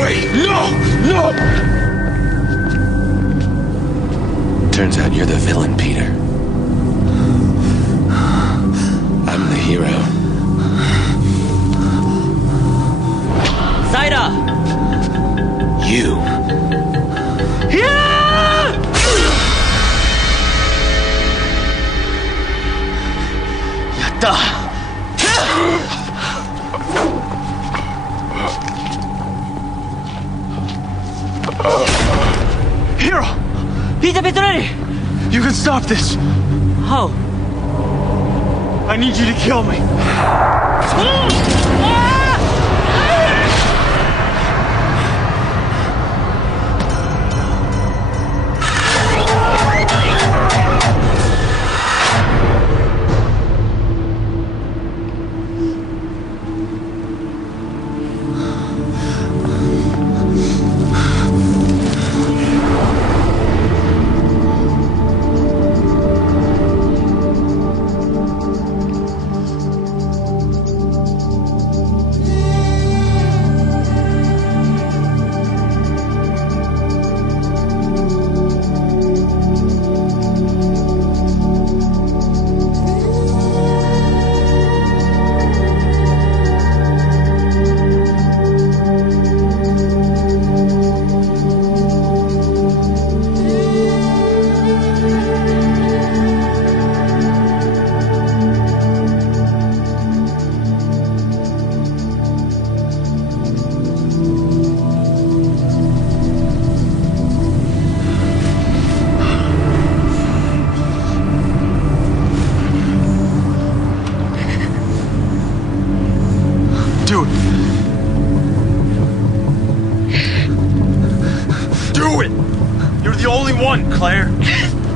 Wait, no! No! Turns out you're the villain, Peter. I'm the hero. Zaira! You. 야따! Hero! Peter Petrelli! You can stop this! How? I need you to kill me! Do it! Do it! You're the only one, Claire!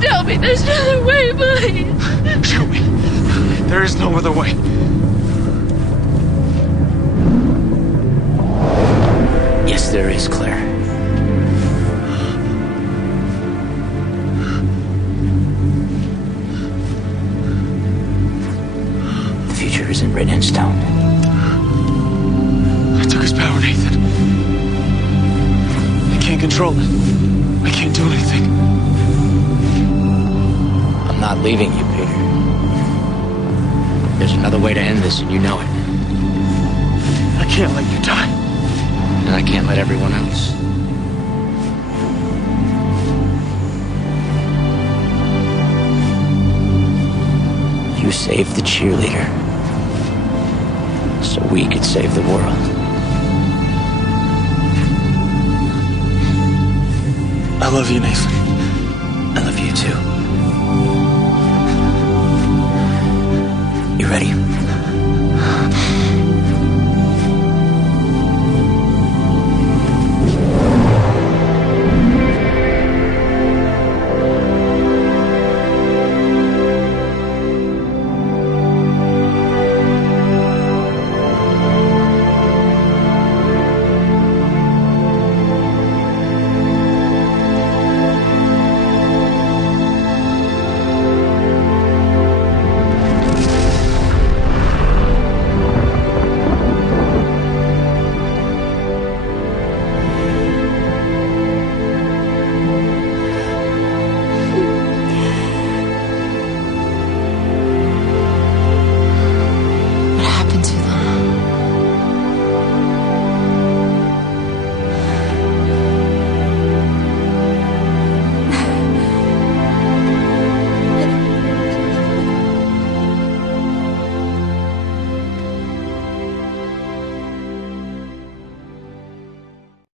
Tell me there's another way, please. Shoot me! There is no other way. Yes, there is, Claire. The future isn't written in stone. I took his power, Nathan. I can't control it. I can't do anything. I'm not leaving you, Peter. There's another way to end this, and you know it. I can't let you die. And I can't let everyone else. You saved the cheerleader, so we could save the world. I love you, Nathan. I love you too.